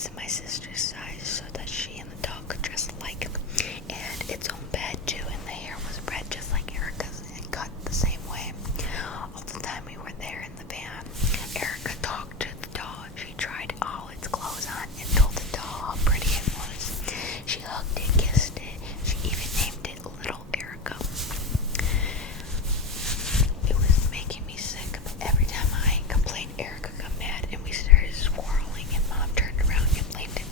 beds in my sister's size so that she and the dog could dress alike. And its own bed too, and the hair was red just like Erica's and cut the same way. All the time we were there in the van, Erica talked to the dog. She tried all its clothes on and told the dog how pretty it was. She hugged it, kissed it. She even named it Little Erica. It was making me sick. Every time I complained, Erica got mad and we started quarreling, and Mom turned around and blamed it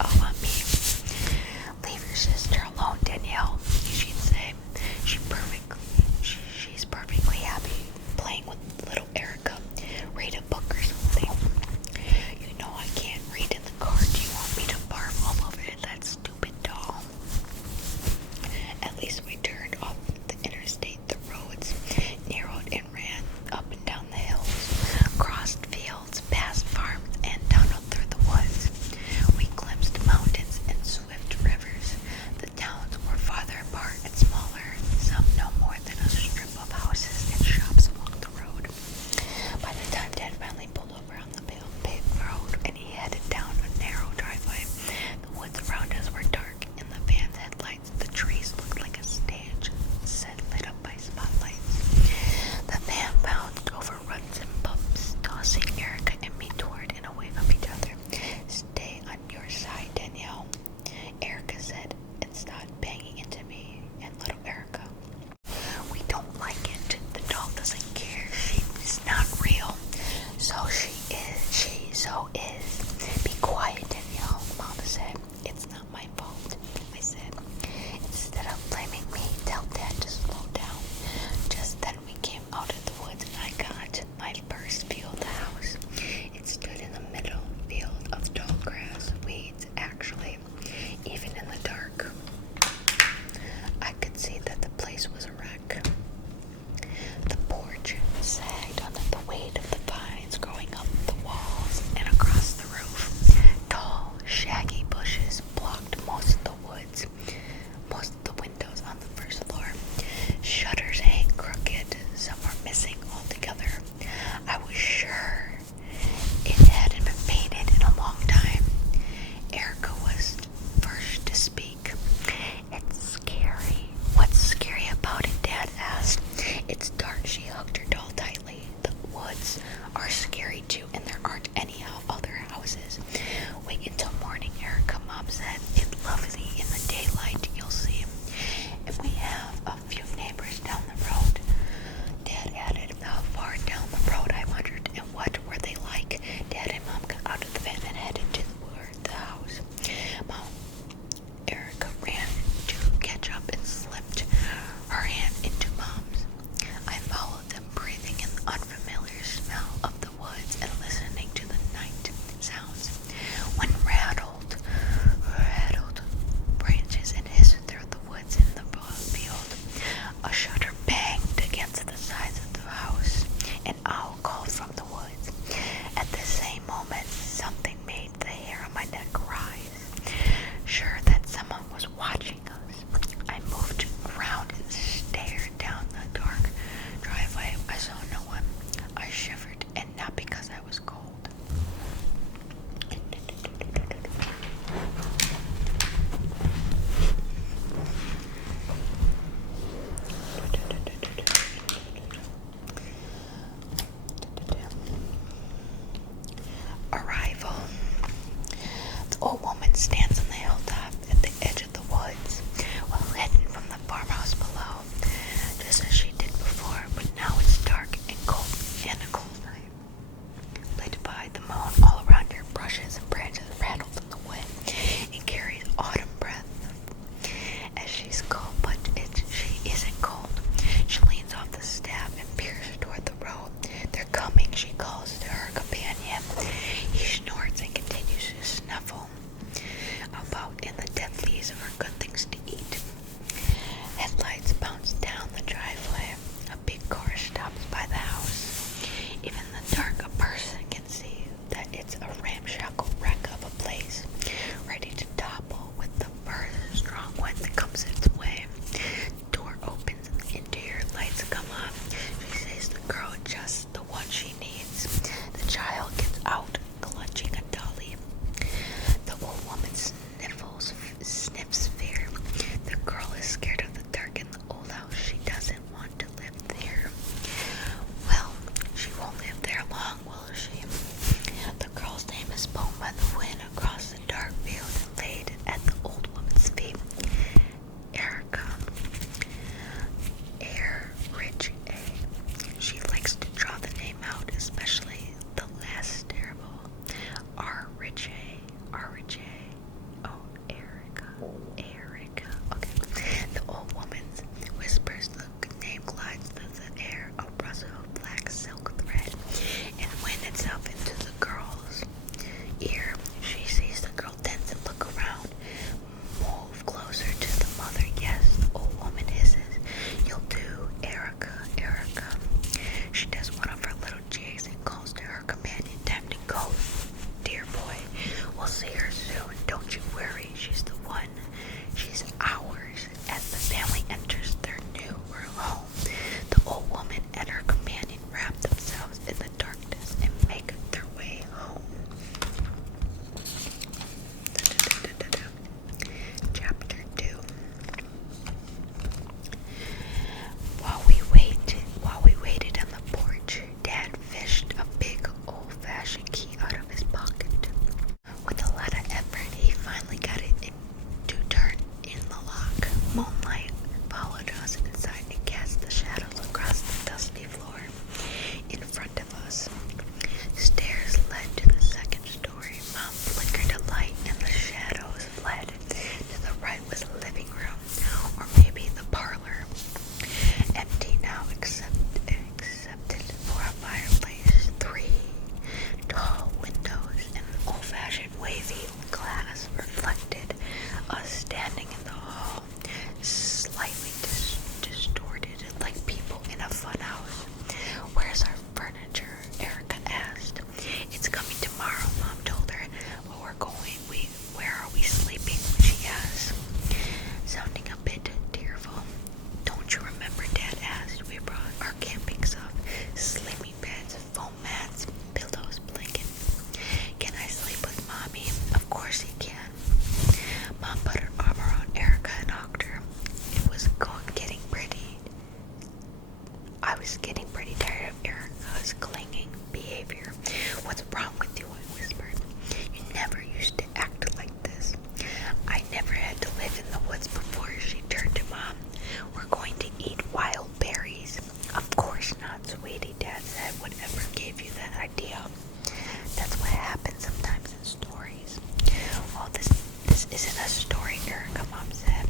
isn't a story, Erica, Mom said.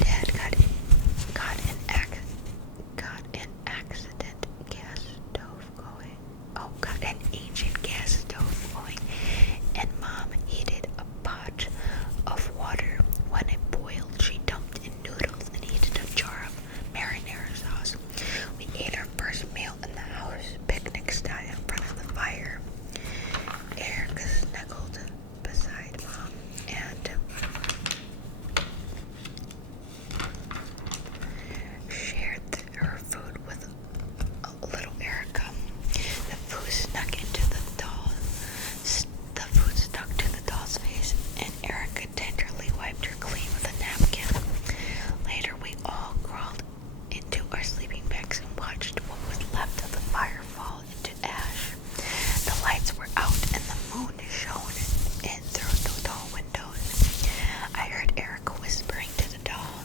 Dad got an accident gas stove going. Oh, got an ancient gas stove going, and Mom heated a pot of water. When it boiled, she dumped in noodles and heated a jar of marinara sauce. We ate our first meal in the house, picnic style, in front of the fire. Erica snuggled beside Mom and shared her food with a little Erica. The food stuck to the doll's face, and Erica tenderly wiped her clean with a napkin. Later, we all crawled into our sleeping bags and watched what was left of the fire fall into ash. The lights were out and the moon shone in through the tall windows. I heard Erica whispering to the doll.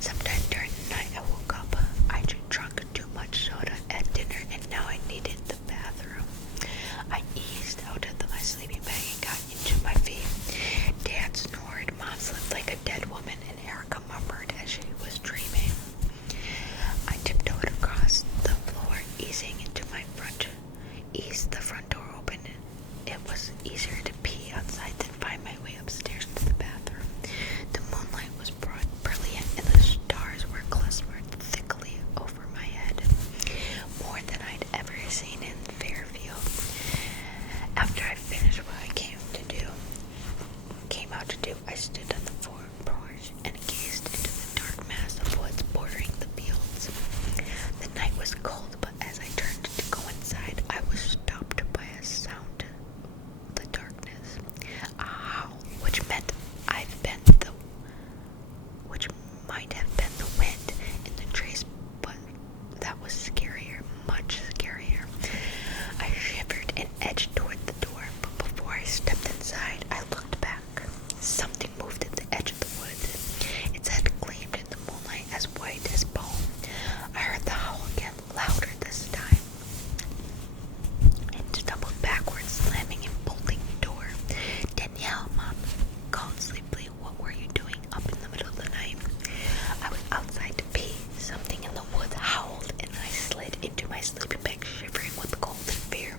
Sometime during the night I woke up. I drunk too much soda at dinner and now I needed the bathroom. I eased out of my sleeping bag and got into my feet. Dad snored, Mom slept like a dead woman, and Erica murmured as she was dreaming. I tiptoed across the floor, eased the front door open. It was easier to pee outside than find my way upstairs to the bathroom. The moonlight was brilliant and the stars were clustered thickly over my head, more than I'd ever seen in Fairfield. After I finished what I came out to do, I stood on the porch and gazed into the dark mass of woods bordering the fields. The night was cold, but as I turned to go inside, I was stopped by a sound in the darkness. A howl, which might have been the wind in the trees, but that was scarier, much scarier. I shivered and edged toward the door, but before I stepped inside, I looked back. Something moved at the edge of the woods. Its head gleamed in the moonlight as white as bone. I heard the howl again, louder this time, and stumbled backwards, slamming and bolting the door. Danielle, Mom called sleepily. What were you doing up in the middle of the night? I was outside to pee. Something in the woods howled, and I slid into my sleeping bag, shivering with cold and fear.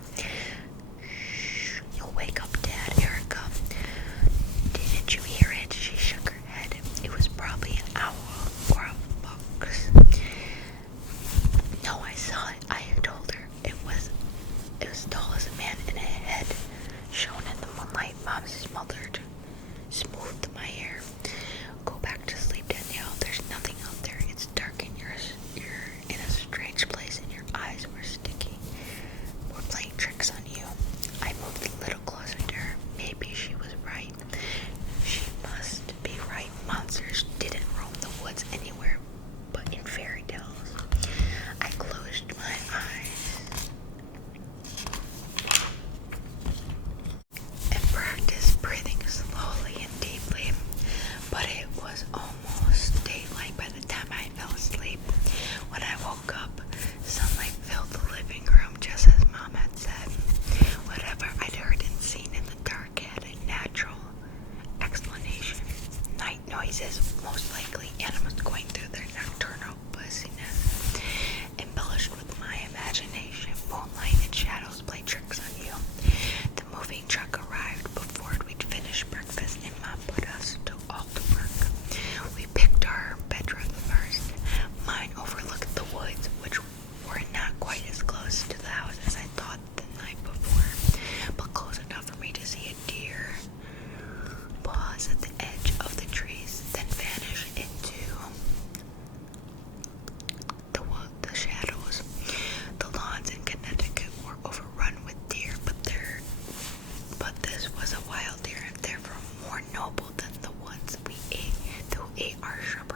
Shh, you'll wake up Dad, Erica. Didn't you hear it? She shook her head. It was probably an owl or a fox. No, I saw it. I told her. It was tall as a man, and a head shone in the moonlight. Mom smoothed my hair. Go back to sleep, Danielle. There's nothing out there. It's dark and you're in a strange place and your eyes were sticky. We're playing tricks on you. I moved a little closer to her. Maybe she was right. She must be right. Monsters didn't roam the woods anywhere but in fairy tales. I closed my eyes and practiced breathing slowly and deeply, but it was almost daylight by the time I fell asleep. When I woke up, sunlight filled the living room just as Mom had said. Whatever I'd heard and seen in the dark had a natural explanation. Night noises, most likely animals going through their nocturnal busyness, embellished with my imagination. Moonlight and shadows play tricks on you. The moving truck arrived before we'd finished breakfast, and Mom put us all to work. We picked our bedroom first. Mine overlooked the woods, which were not quite as close to the house as I thought the night before, but close enough for me to see a deer pause at the edge of the trees, then vanish into the shadows. The lawns in Connecticut were overrun with deer, but this was a wild deer and therefore more noble than the ones who ate our shrub